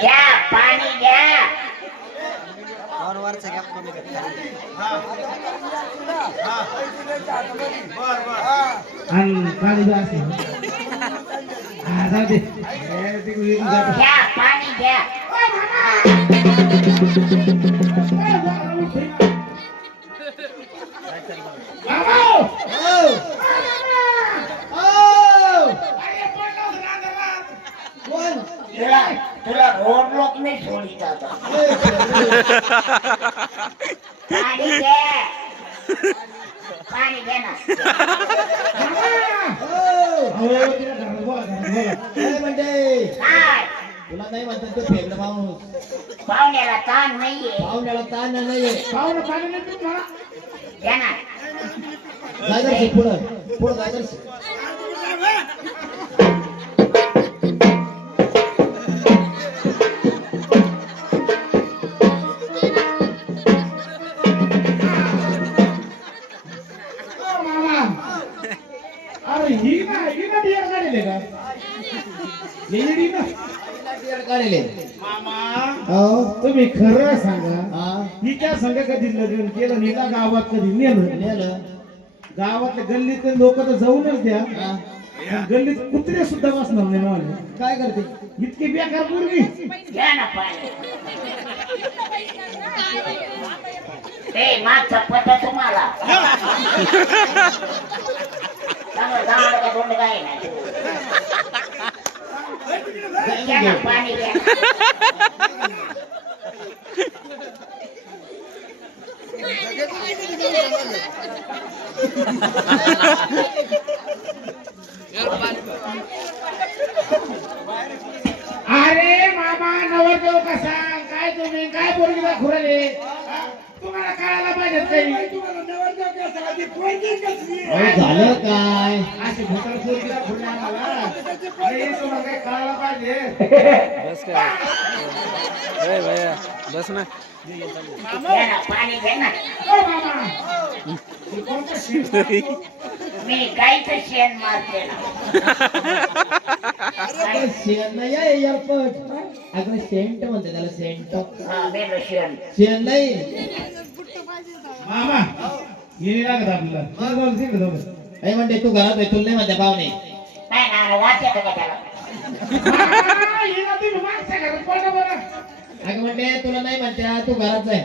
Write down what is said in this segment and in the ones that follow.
घ्या पाणी घ्या. वरचा गॅप कमी कर. आणि पाणी द्या असं. हा जाऊ दे. घ्या पाणी घ्या. तुला रोड लोक नाही सोडित आता. पाणी घे. पाणी घे ना. काय तुला नाही म्हणतात ते फेकलं पाऊस. पाहुण्याला ताण नाहीये. पाहुण्याला ताण नाहीये. पाहुणं पाणी नाही पित मला. घ्या ना. जायचं पुढं पुढं जायचं. अरे ही ना डिअर काढले का? ही ना काढले. मामा हो तुम्ही खरं सांगा. हा हिच्या संघ कधी लग्न केलं हिला गावात कधी नेलं नेलं. गावातल्या गल्लीत लोक तर जाऊनच द्या. हा पण गल्लीत कुत्रे सुद्धा बसणार नाही मला. काय करते? इतकी बेकार पोरगी. घ्या ना पाणी. ए मागचा पत्ता तुम्हाला. चांगलं झाड का दोंड काय नाही. घ्या ना पाणी घ्या. अरे मामा नवरदेव कसा काय तुम्ही काय पोरगीला खुराले तुम्हाला कळायला पाहिजे काही. झालं काय? अशी भोटाळ पोरगीला खुरले आम्हाला तुम्हाला काय कळायला पाहिजे. बस काय ए भैया बस ना. घ्या ना पाणी घ्या ना. ओ मामा हे कोणतं शेण? मी गाईचं शेण मारते ना. अगं शेण नाही आहे एअरपोर्ट. अगं सेंट म्हणते त्याला सेंट. हा मेलो शेण. शेण नाही. मामा येणे लागत आपल्याला जाऊ तिकडे जाऊ. आई म्हणते तू घरात आहे तुला नाही म्हणते पाहुणे. नाही ना वाचत का त्याला. हिला तुम्ही मागच्या घरात कोणा बरं. अगं म्हणते तुला नाही म्हणते तू घरात आहे.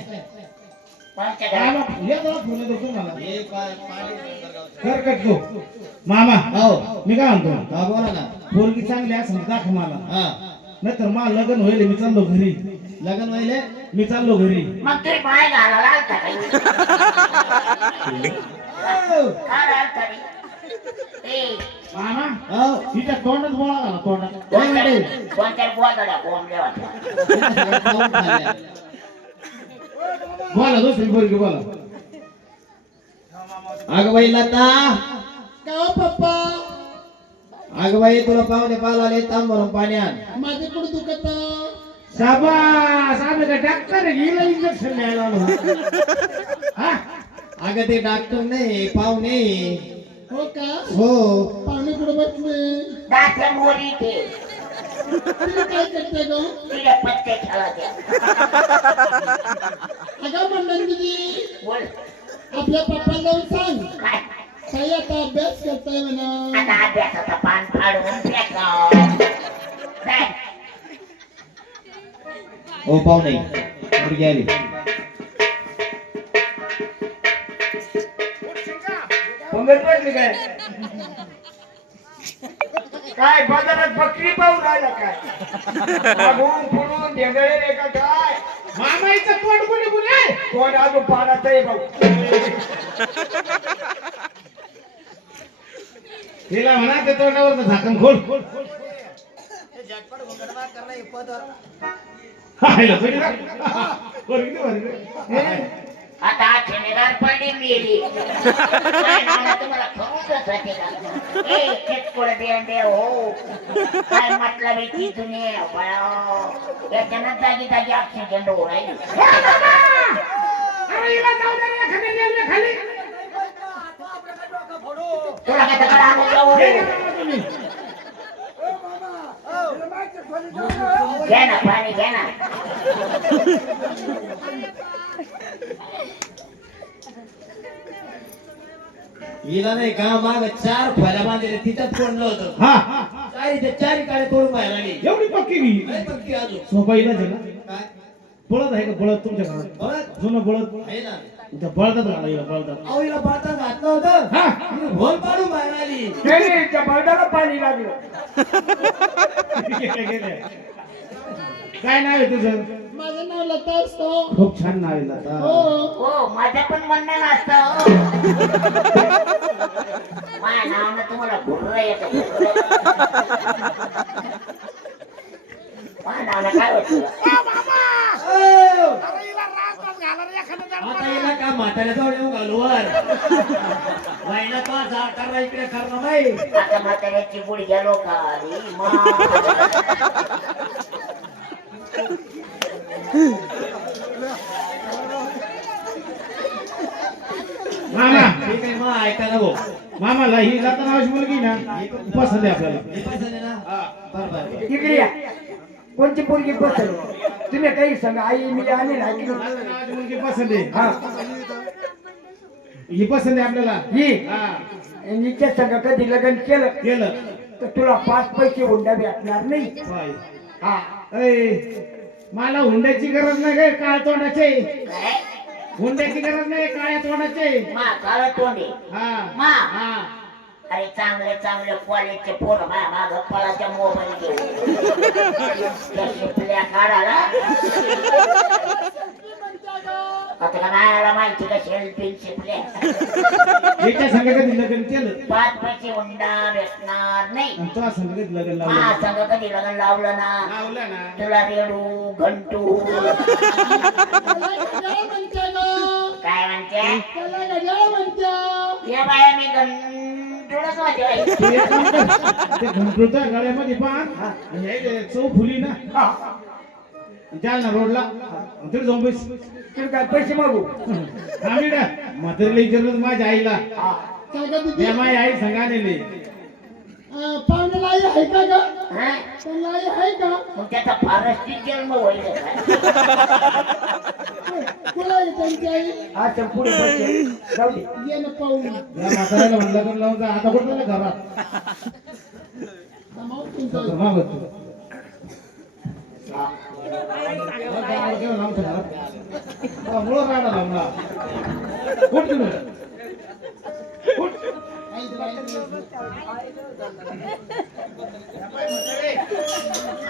कोणत्या घरात? मामा हे जरा फुलं देतो तुम्हाला. हे काय कर कटतो मामा. हो मी काय म्हणतो हा बोला ना. पोरगी चांगली असं दाख मला. हा नाहीतर मला लग्न होईल मी चाललो घरी. लग्न व्हायले. मी चाललो घरी. मग तुम्ही पाय घालायला आलता का? काय आलता रे? ए मामा हो तिच्या तोंडात बोळा झाला तोंडात. काय म्हणते? कोणत्या गोदाड्या कोंबड्या होत्या. खाऊन खाल्ल्या. बोला दुसरी पोरगी बोला. अगं बाई लता. का पप्पा? अगं बाई तुला पाहुणे पाहायला आले तांब भरून पाणी आण. माझे कुठं दुखत? शाबास आम्ही काय डॉक्टर हिला इंजेक्शन द्यायला आलो. हा अगं ते डॉक्टर नाही पाहुणे. हो का? हो पाहुणे कुठं बसले? दात्या मोरी ते काय करते ग? तिला पत्ते खेळायच्या. अगं मंडन दिदी बोल आपल्या पप्पाला जाऊन सांग काय काही आता अभ्यास करताय म्हणा. आता अभ्यासाचा पान फाडून फेकाव. काय हो पाहुणे मुलगी आली. पंगत पडली काय काय बाजारात बकरी पाहून राहिला काय? मागून पुढून ढेंगळे रे का काय? मामाईचं तोंड कोणी कोणी आहे? तोंड अजून पाण्यात आहे भाऊ. तिला म्हणा ते तोंडावर झाकण खोल. हायला थोडी ना. पोरगी तर भारी रे. आता ठेणेदार पडली मेली. काय नाना तुम्हाला खवूच होते का? ए कितकुळ देंडे हो. काय मतलब आहे ती दुनिया बळाव. याच्यानं जागी जागी ऑक्सिजन होऊ राहिली. अरे हिला जाऊ दे रे, खाली रेल्वे खाली. तुला काय तक्रार आणून जाऊ? हे करा तुम्ही. घ्या ना पाणी घ्या ना. हिला नाही का माग 4 फळ्या बांधले तिथंच पडलं होतं. हा चारी चारी काळे तोडून बाहेर आली. एवढी पक्की मी लय पक्की अजून. सोपा इलाज आहे ना. काय बळद आहे का बळद तुमच्या घरात? बळद जुनं बळद आहे ना. त्या बळदात घालायला बळदात. अहो हिला पाळता घातलं होतं. हा हिने भोल पाडून बाहेर आली. नाही त्या बळदाला पाणी लागलं. काय नाव आहे तुझं? माझं नाव लता असतो. खूप छान नाव आहे लता. हो माझं पण म्हणणं नसतं. माझ्या नावानं तुम्हाला घुर्र येतं. माझ्या नावानं काय होतं? आता हिला का म्हाताऱ्याजवळ येऊ घालू वर. बाईला तो असा करा इकडे करणं बाई. आता म्हाताऱ्याची बुडी गेलो का रे मा. मामा ठीक आहे मग ऐकायला भाऊ. मामाला ही लता नावाची मुलगी ना पसंत आहे आपल्याला. हे पसंत आहे ना? बरं बरं. इकडे या. कोणती मुलगी पसंत? तुम्ही काही सांगा. आई मी आणि नाही नावाची मुलगी पसंत आहे. हा ही पसंत आहे आपल्याला. ही हा हिच्या संग कधी लग्न केलं तर तुला 5 पैसे हुंडा भेटणार नाही. हा मला हुंड्याची गरज नाही काय. काळ तोंडाचे काय? हुंड्याची गरज नाही. काळ्या तोंडाचे. मा काळं तोंडे हा मा. हा अरे चांगले चांगले कॉलेजचे पोरं माझ्या मागं पळाच्या मोबाईल घेऊन त्या शिपल्या काढायला. आता का नायाला माहिती का सेल्फी शिपल्या. एका संघ कधी लग्न केलं 5 पैसे हुंडा भेटणार नाही. आणि तो संघ कधी लग्न मा लावलं संग कधी लग्न लावलं ना लावलं ना. तुला रेडू घंटू घड्याळ म्हणते ना. काय म्हणते? त्याला घड्याळ म्हणते. या बाया मी घंटूळच माझ्या बाई. तू एक काम कर. ते घुंगरूच्या गळ्यामध्ये बांध आणि हे चौफुली ना जालना रोडला तिथे जाऊन बैस. काय पैसे मागू आम्ही ना म्हातारीला विचारलं माझ्या आईला. काय का त्या दिदी? माझी आई संघाने पाहुण्याला आई आहे का ग? हा? त्यांना आई आहे का? मग त्याचा फारच जन्म होईल का? कुठं आहे त्यांची आई? आज पुढे जाऊ दे. ये ना पाहून. या म्हाताऱ्याला म्हणलं तर लावून जा. आता कुठं ना घरात समावून तुमचं. मागत तू. केव्हा लावतो घरात? मुळं राडा लावला. कुठ तुम्ही कुठ?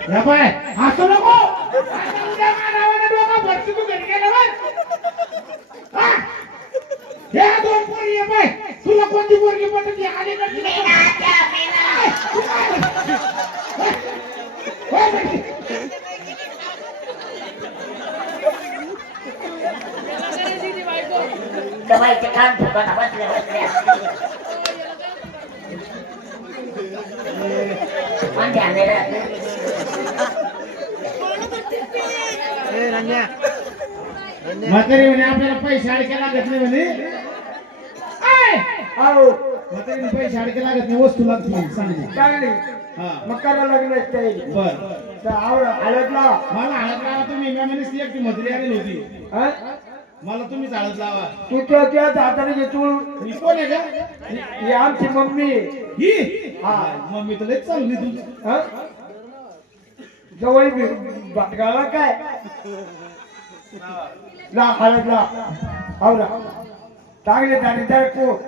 या पाय हसू नको. उद्या माझ्या नावाने डोका भरती तू घरी गेला बघ. हा? या 2 पोरी ये पाय. तुला कोणती पोरगी पटत अलीकडची दबाईचे कान फुकट बसल्या बसल्या पण ध्यान नाही राहत. म्हातारी म्हणे आपल्याला पैसे अडके लागत नाही म्हणे. म्हातारी पैसे अडके लागत नाही. वस्तू लागत नाही. सांगली हा मग करावं लागलं त्याला. बर हळद लावा. मला हळद लावा तुम्ही. मी म्हणेस ती एकटी म्हातारी आलेली होती. हा? मला तुम्हीच हळद लावा. तू त्याच हाताने घे तू. मी कोण आहे का? ही आमची मम्मी आहे. ही हा मम्मी तर लय चालली तुझी. हा? जवळ भटकाला काय ला हळद ला. आवरा चांगले झाले तर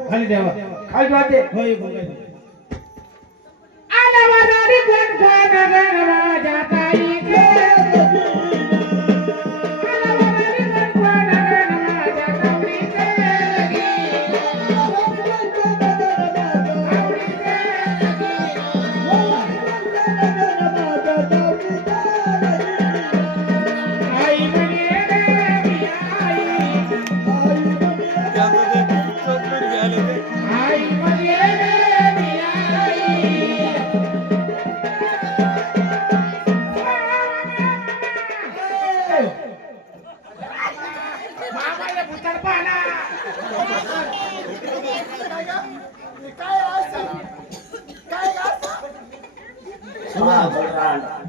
खाली द्यावा. खाली जाते. होय बघायचं. चॉकलेट बी आले ते. आई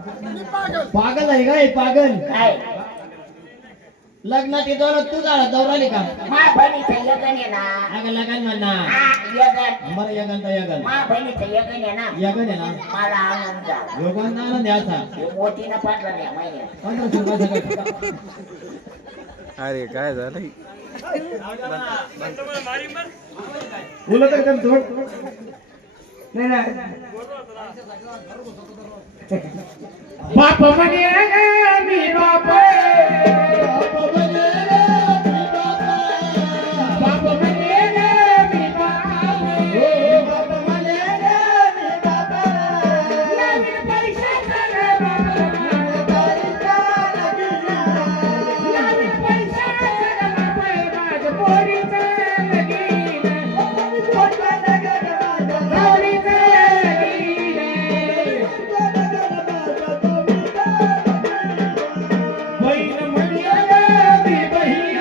पागल आहे का हे पागल काय लग्नात येतो तू झाला दौराली का मा बहिणीचं यगन आहे ना अगं लगन म्हणा हा यगन बरं यगन तर यगन मा बहिणीचं यगन आहे ना यगन आहे ना मला आनंद झाला योगांना आनंद आहे असा हे मोतीनं पाटला नाही महिन्यात 1500 रुपये सगळं. अरे काय झालं बोलत आहे का थोड नाही नाही बाप म्हणे ग मी बाप बाप म्हणे ग मी बाप नवीन पैशाचा ग बाप नवीन पैशाचा ग बाप माझ्या पोरीचं लगीन पोरीचं बहीण म्हणे ग मी बहीण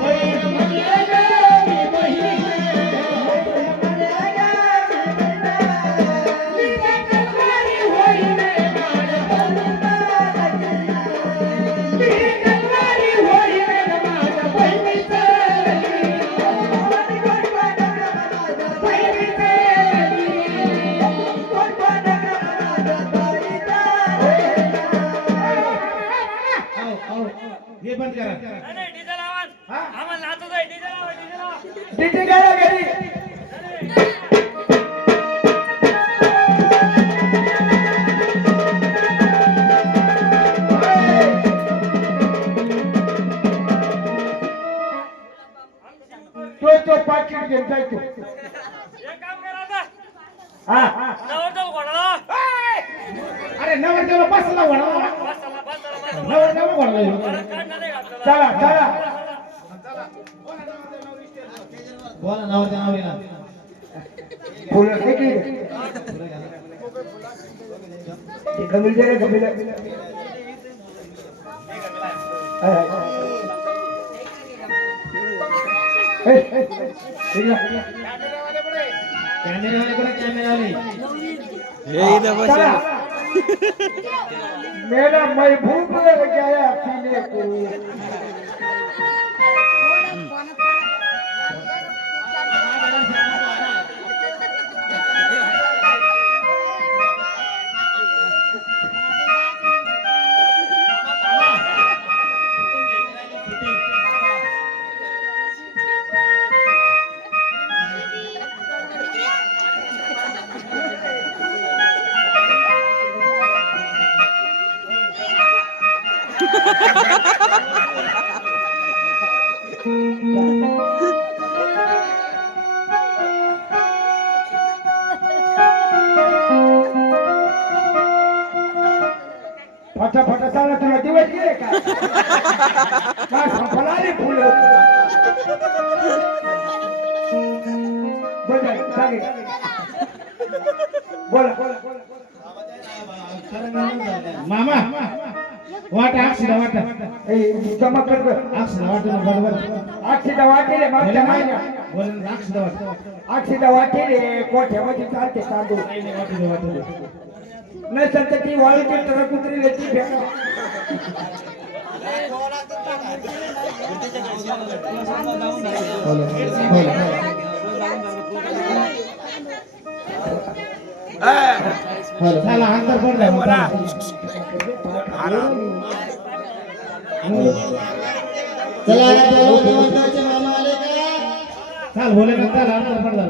बहीण म्हणे ग मी बहीण मी गंगारी होईन मी गंगारी होईन माझ्या बहिणीचं हे बंद करा डीजे गाडा घरी तो पाकिट घेऊन जायचो हा अरे नवरदेवाला बसला वडा नवरदेवाला वडा चला चला बोला नवरदेव नवरीला बोलत नाही की ते कमिल दे रे कमिल कॅमेरावाले कुठे कॅमेरावाले हे इथं बसा मेरा महबूब गया पीने को फटाफट चालला तुला दिवस गेले का काय संपला रे फुल बोला मामा वाटा अक्षिदा वाटा जमा कर अक्षिदा वाटा बरोबर अक्षिदा वाटेले मागच्या महिन्यात बोल अक्षिदा वाटा अक्षिदा वाटेले कोठ्यामध्ये चालते तांदूळ वाटा वाटा नसेल तर ती वाळूची ट्रक उतरली ती भेटा चला अंतर पडलाय चला मामा आले का चाल बोले नंतर अंतर पडला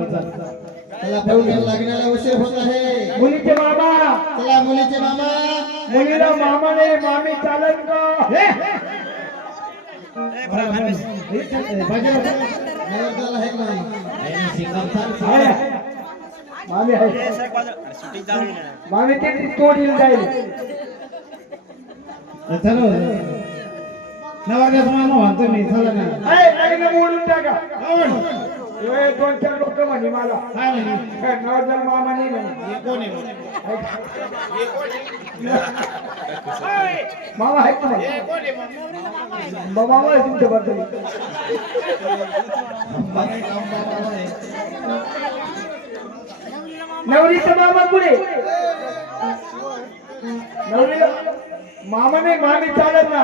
चला पाहून लग्नाला उशीर होत आहे मुलीचे मामा चला मुलीचे मामा मुलीला मामा नाही मामी चालत का मामी आहे मामी ते तोडील जाईल चलो नवरदेव मामा म्हणतो मी चला ना लग्न मोडून टाका दोन चार लोक म्हणे मला काय म्हणे नवरदेव मामा नाही म्हणे कोण आहे मामा आहेत तुम्हाला मामा आहे तुमच्या बद्दल नवरीचा मामा पुढे नवरीला मामा नाही मामी चालत ना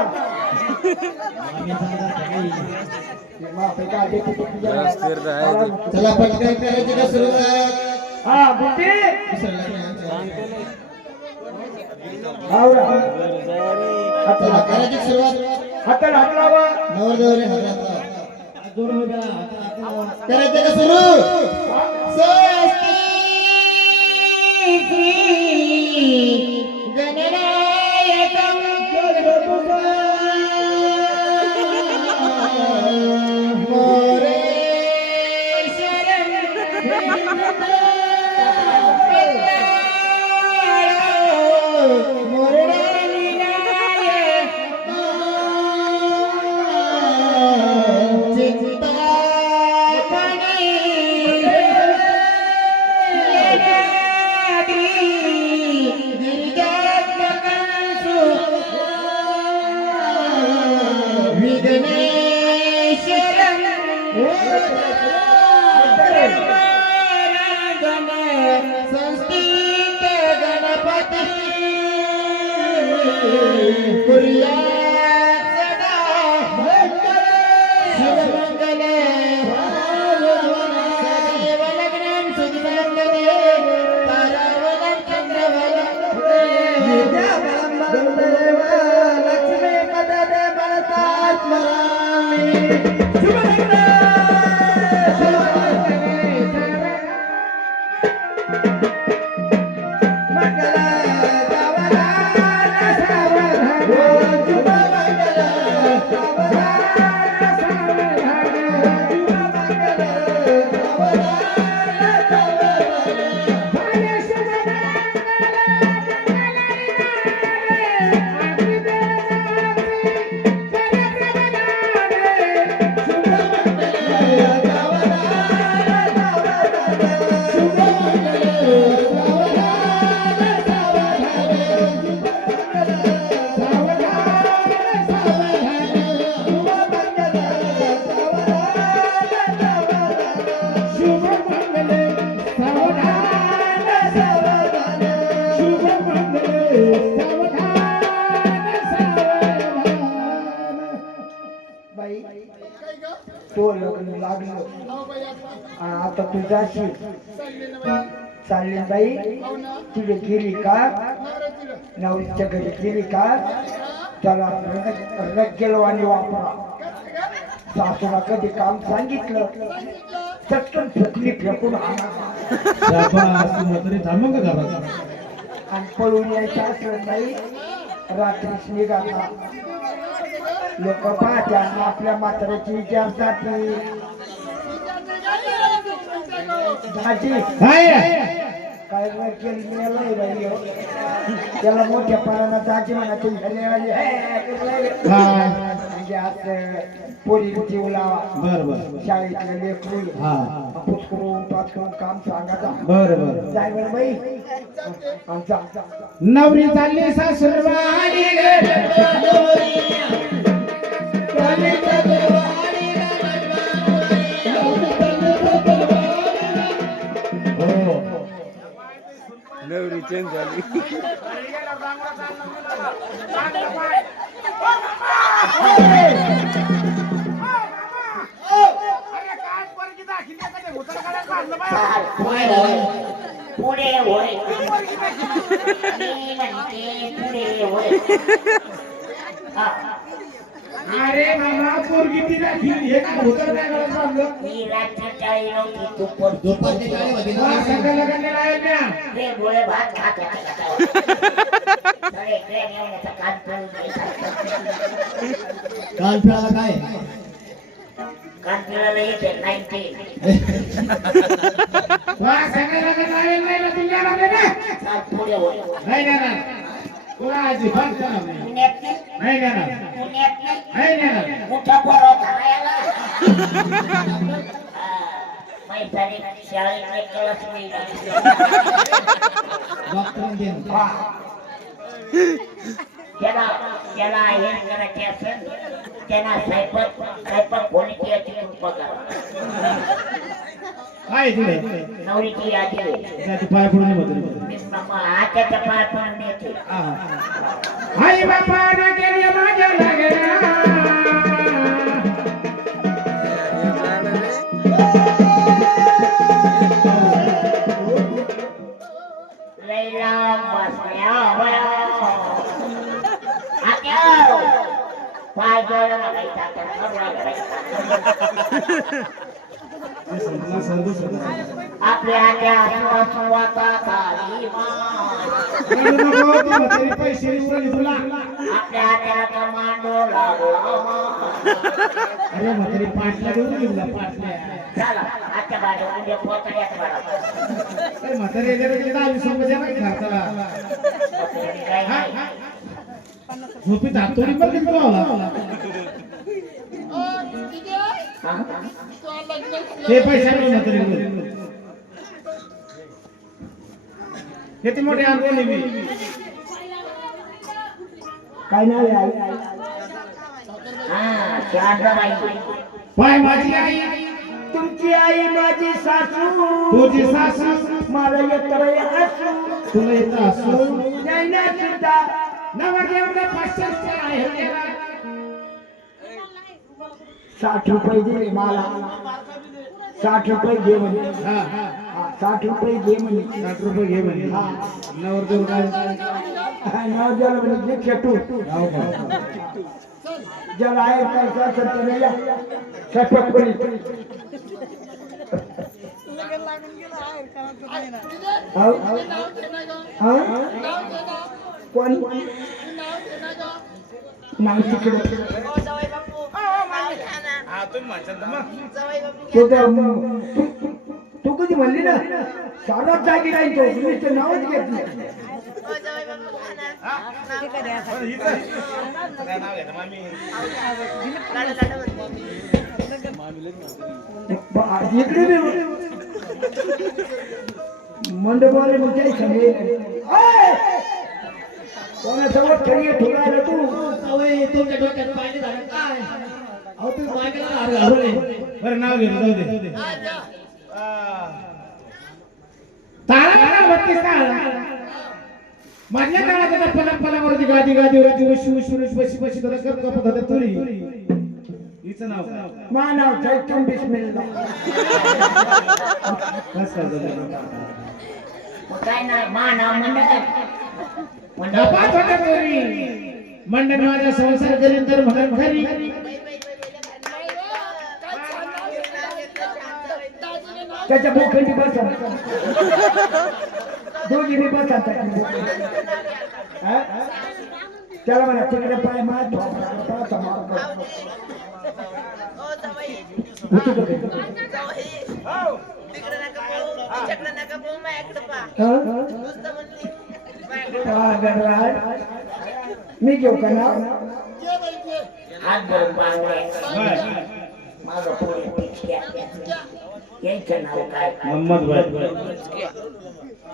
चला पटकन करायची का सुरुवात हा बुट्टी दुसरं लग्न आहे आमचं. आवरा चला करायची सुरुवात हाताला हात लावा नवरदेवाने हातात जोडून उभ्या राहा. करायचं का सुरू संस्कृत गणपती कुर्या सदा शिवमंगल सदैव लग्नं सुदिनन्दने तारावलं चन्द्रवलं विद्याबलं बलदेव लक्ष्मी पददे बलतात् स्मरामि शुभलग्न तो लग्न लागलं आणि आता तू जाशील चालली बाई तुझे गेली का नवरीच्या घरी गेली का त्याला रग्गेलो आणि वापरा सासूला कधी काम सांगितलं चटकन फुकली फेकून आणि पळून यायचं असलं नाही रात्रीच निघाला लोक पाहत्या आपल्या म्हाताऱ्याची विचारसाठी भाजी काय केली नाही बाई त्याला मोठ्या पानाला दाजी म्हणायची म्हणजे आज पोरी जीव लावा शाळेतले लेकरू पुष्करून पाचकरून काम सांगा जाय बरं बाई आमचा नवरी चालली सासरवाडी नवरी चेंज झाली पुढे होय मी म्हणते पुढे होय अरे मामा पोरगी तिला हे काय होतं काय मला सांग मी रात्रीच्या नव्हती तू पण दुपारच्या शाळेमध्ये सगळं लगायला आहे ना ते गोळे भात खात सगळे ट्रेन येऊन याचा कान पिळून काल फिरायला काय कान पिळायला येते 19 वा सगळं लगायला आहे नाही ना तुझ्या ना चाल पुढे होय नाही ना तुला आजी पण नाही पुण्यात नाही ना पुण्यात नाही ना मोठा पोरं धरायला मैदानी शाळेत कळस त्याला हे करायचे असेल त्यांना स्वयंपाक कोणी याची कृपा करा काय तुला नवरीची यादी आहे. त्याची पाय पडून ये म्हातारी. मी आत्याच्या पाय पण येते. आई बापानं केली माझ्या लग्न. लैला बसल्या बया. आत्या पाय जोडला लागायचा तर नवरा करायचा. आपल्या आत्या सुवातात आली मान. पैसे तुला आपल्या आत्याला कमांडो लागला मान. अरे म्हातारी पाटला देऊन गेला पाटल्या. चला आजच्या बाजू उद्या पोचण्यात बरा. म्हातारी झोपीत हातोडी पण किती लावला. ते पैसा म्हातारी किती मोठे आणले मी. काय नाव आहे आई? हा शारदाबाई. पाय माझी आई तुमची आई माझी सासू, तुझी सासू मला येत असू, तुला येत असू नैना सुद्धा नवरदेवला 500 रुपये आहे. 60 रुपये दिले मला. 60 रुपये घे म्हणे. हा हा 60 रुपये घे म्हणे. 60 रुपये घे म्हणे. नवरदेव नाव द्यायला म्हणे घे खेटू. ज्याला आहे पैसा असेल त्याने या स्वयंपाक करी. कोण नाव तिकडे तू कधी म्हणली ना साधाच जागी नाही तो तुम्ही नावच घेत नाही. इकडे मंडपाला म्हणजे सांगेल कोणासोबत खरी ठिकायला तू तुमच्या डोक्यात पाणी झालं काय? अहो तुम्ही मागायला हार घालवले. बरं नाव घे जाऊ दे. तारा 32 तारा माझ्या काळात पलंगावरती गादी गादीवरती वशी वशी वशी बशी बशी तर कपत होत्या तुरी. हिचं नाव काय? मानव चैतन बिस्मिल्ला. बस का झालं. काय नाही माना पाच होत्या तुरी. मंडन माझा संसार करीन तर म्हणून खरी. त्याच्या भूखंडी बसा दोघी मी बसा त्याला म्हणा तिकडे पाय मार मी घेऊ का ना हात भरून बांगड्या. माझं पुढे पिचक्या. यांचं नाव काय? मोहम्मद भाई.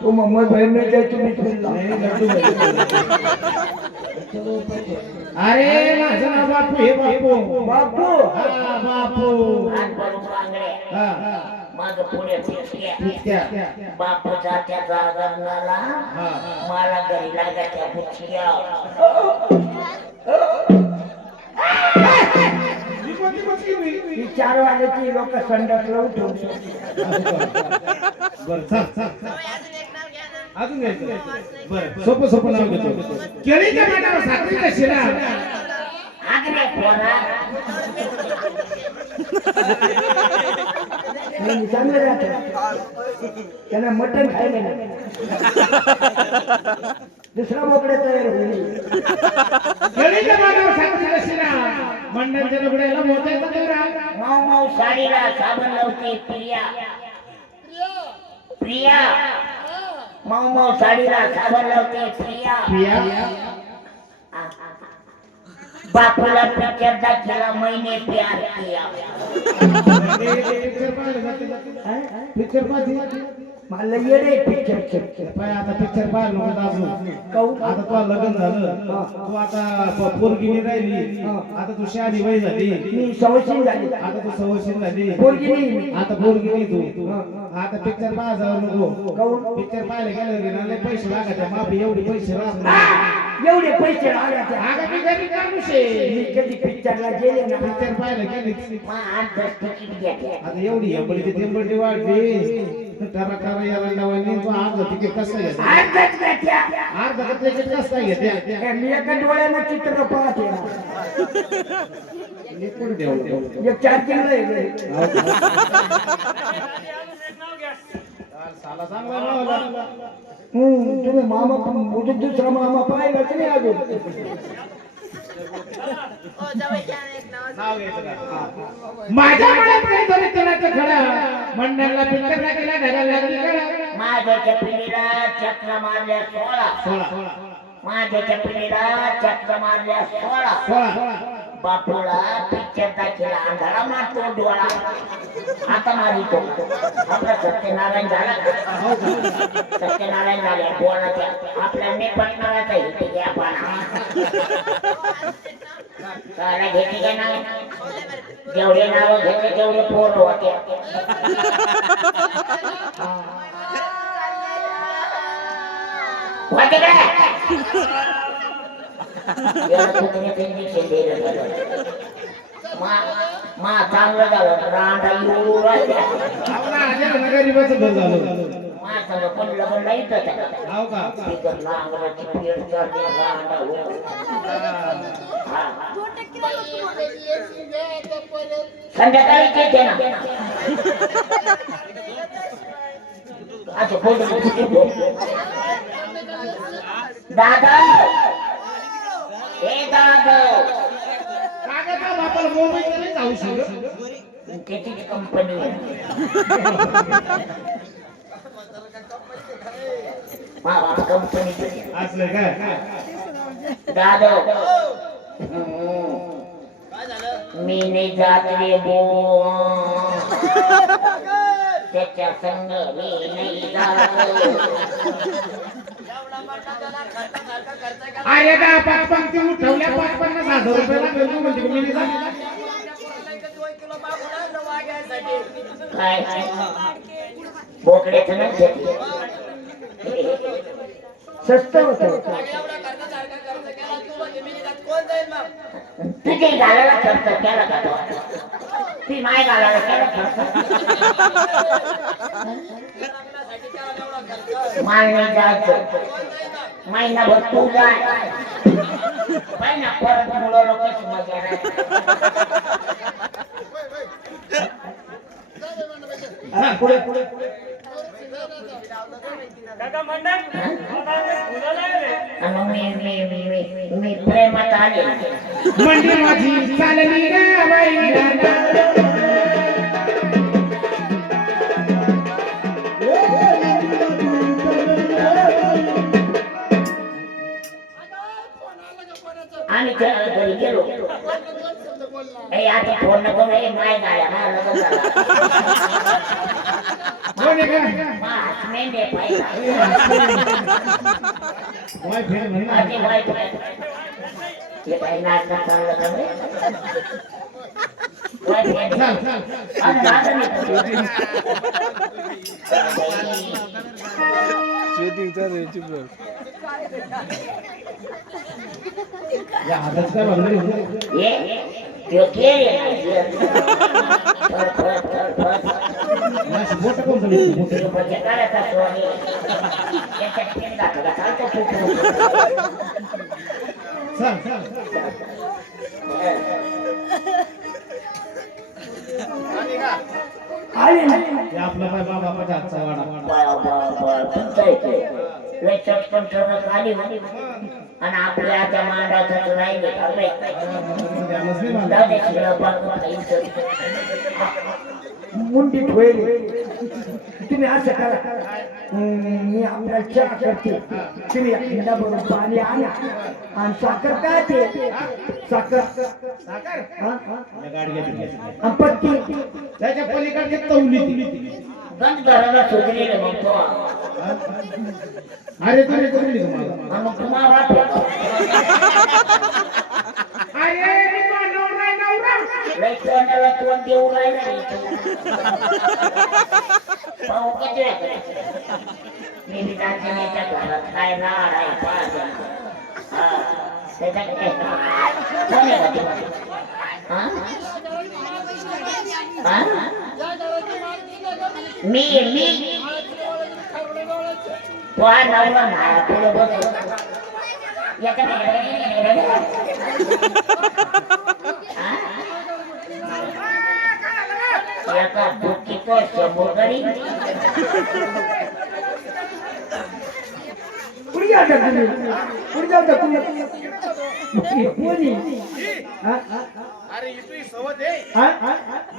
तू मोहम्मद भाई ने काय तुम्ही अरे माझं नाव बापू हे बापू. बापू हा बापू. हात भरून बांगड्या. हा माझं पुढे पिचक्या. पिचक्या. बापूचा त्याचा गंगाला मला घरी लागायच्या बुचक्या. ही 4 वाजेची लोक संडासला उठवून बरं चल. अजून घ्यायचं. बरं सोपं सोपं नाव घेतो. केळीच्या पानावर साखरेचा शिरा. आग्रे पोरा. चांगलं राहत त्यांना मटण खायला नाही. दुसरा बोकडा तयार होईल. केळीच्या पानावर साखरेचा शिरा. मंडळच्या लुगड्याला मोत्याचा दोरा. मऊ मऊ साडीला साबण लावते प्रिया. प्रिया मऊ मऊ साडीला साबण लावते प्रिया. प्रिया. बापूला पिक्चर दाखवला मैंने प्यार किया. पिक्चर पाहिलं जाते. पिक्चर पाहिजे. मला येडे पिक्चर पाय आता पिक्चर पाहिलं नको अजून काहून? आता तुला लग्न झालं तू आता पोरगिनी राहिली आता तू शहाणी वय झाली मी सवशील झाली आता तू सवशील झाली पोरगी नाही. आता पोरगिनी तू आता पिक्चर पाहा जाऊ नको काहून? पिक्चर पाहायला गेलं की ना लय पैसे लागायचे माफी एवढे पैसे राहत नाही. एवढे पैसे लागायचे अगं मी गरीब माणूस आहे मी कधी पिक्चरला गेले ना पिक्चर पाहायला गेले मग 8-10 तिकीट घेते आता एवढी एवढी तेंबडी वाढली टरा टरा यायला लावायला तू अर्ध तिकीट कसं घ्यायचं अर्धाच गाठ्या. अर्ध तिकीट कसं घेते मी एका डोळ्यानं चित्र पाहते लिकून देऊ एक चार्जिंगला आहे. साला चांगला लावला. तुम्ही मामा पण दुसरा मामा पाहिलाच नाही अजून. नाव घ्यायचं का? माझ्या मनात काहीतरी तोलाचं खडं मंडळला पिक्चर लागला घराला लागली कळा माझ्या पिढीला चक्र मारल्या 16 माझ्या पिढीला चक्र मारल्या 16 बापूला पिक्चर दाखिला अंधारा मारतो डोळा आता मारितो आपला सत्यनारायण झाला का? सत्यनारायण झाले बोलाच्या आपल्या नेपटणाराचा हिते घ्या पाना काला घेते का नाही जेवढे नाव घेतले तेवढे पोर होते होते काय इंजेक्शन दिलं मा चांगलं झालं रांडा येऊ राहिल्या गरीबाचं घर झालं मा सगळं पण लग्न नाही हो का तिकडला अंगाची पेट चालली रांडा संध्याकाळी येते ना असं बोल दादा हे दादा काका बापाला मोबाईल नाही जाऊ शकत त्याची कंपनी कंपनी असलं काय दादा मी नाही जात रे बो त्याच्या संग मी नाही जात अरे का 5 पंक्ती उठवल्या 50,000 रुपये लागले तू म्हणजे मी काय बोकड्याचं नाही स्वस्त होतं. तुझे घालायला खर्च केला का तो ती माय घालायला केला खर्च माल नाही जायचं महिनाभर तू जाय महिना परत मुलं लोक मजा पुढे पुढे मी प्रेमात आले म्हणजे माझी चालली ग बाई आम्ही घरी गेलो आता फोन नको नाही माय गाड्या मला लग्न झाला कोण आहे का मास मेंढे पाहिला वायफाय म्हणा आधी वाईट हे काही नाटक चाललं का रे? वाईट चल चल आणि माझं नाही. शूटिंग चालू आहे चुप बस. या हाताच काय बनलं ये त्यो केले माझी बोट कोण झाली बोट करायचा सोने त्याच्यात पेन घातला चालतो फुटू चल चल आले ना. हे आपला बाय बाबाच्या हातचा वाडा तुमच्या इथे लय चटकन ठेवणं खाली आणि आपल्या त्या मांडाचं राहिले द्यायलाच नाही मला. जाऊ दे शिळं पाकं खायचं. मुंडी ठोयले तुम्ही असं करा मी आपल्याला चहा करते तुम्ही एकदा भरून पाणी आणा आणि साखर काय ते साखर साखर हा? या गाडग्याची आणि पत्ती त्याच्या पलीकडची तवली ती गंज घराला सुधरेल मग तो अरे तुम्ही तुम्ही तुम्हाला मग तुम्हाला अरे मी तो नवरा नवरा लई तोंडाला तोंड देऊ राहिला रे तू. पाहू किती वेळ मी बी जाते त्याच्या घरात काय राड आहे पाहते. हा, त्याच्यात काय कोण आहे का ते? हा? हा? मी वा नवरा ना पुढे बघ एका दुःखी तो शंभर गरी पुढे जाऊ द्या तुम्ही पुढे जाऊ द्या तुम्ही कोणी अरे इथून सवत आहे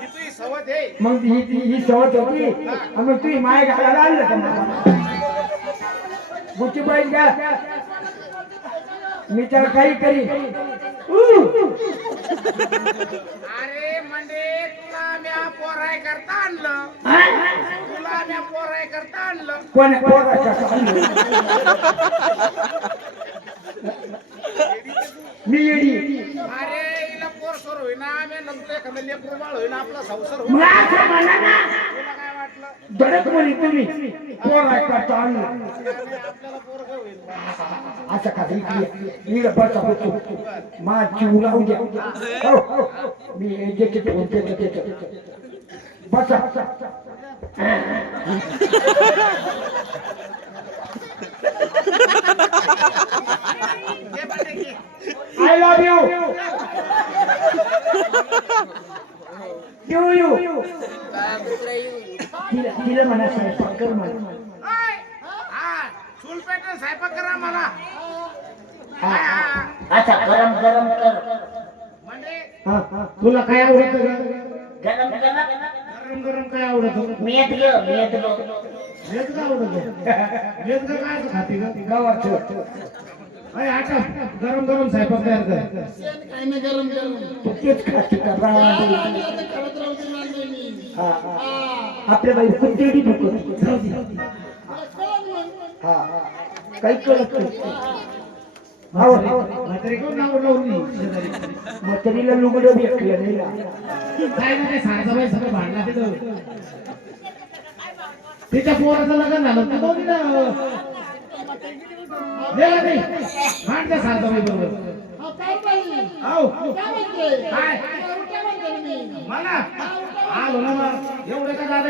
इथून सवत आहे मग ही सवत होती आणि मग तुम्ही माय घालायला आणलं का मला गुच्ची बाई का मी त्याला काही करी अरे म्हणजे तुला म्या पोराय करता आणलं तुला म्या पोराय करता आणलं कोण पोराचं आणलं? मी येडी अरे हिला पोर सोर होईना आम्ही नंतर एखादं लेकरू बाळ होईना आपला संसार मग असं म्हणा ना तुला काय वाटलं धडक म्हणे तुम्ही पोराय करता आणलं आपल्याला पोरग होईल असं का मी बसा होतो मा जीव लावू द्या हो, मी ज्याचे बसा आय लव्ह यू तिला म्हणा स्वयंपाक कर म्हणा हा चूल पेटून स्वयंपाक करा मला आता गरम गरम कर म्हणजे तुला काय आवडत गरम गरम गरम गरम काय आवडत मेत ग मेत ग वेद का आवडत वेद का काय खाते का गावाचं अरे आता गरम गरम स्वयंपाक तयार कर काय नाही गरम गरम तू तेच खाते का आणि आता करत राहू दे मानलंय मी. आपल्या बाई कुठेही नको जाऊ दे. काही कळत म्हातारी कोण नाव लावली शेजारी म्हातारीला लुगडं भेटलं नाही काय ना काय सारसाबाई सगळं भांडला तिथं तिच्या पोराचं लग्न झालं तू दोन्ही गेला नाही भांडत्या सारसाबाई बरोबर हा, काय बाई? आहो काय म्हणते? काय काय म्हणते मी? मला आलो ना मग एवढं का दादा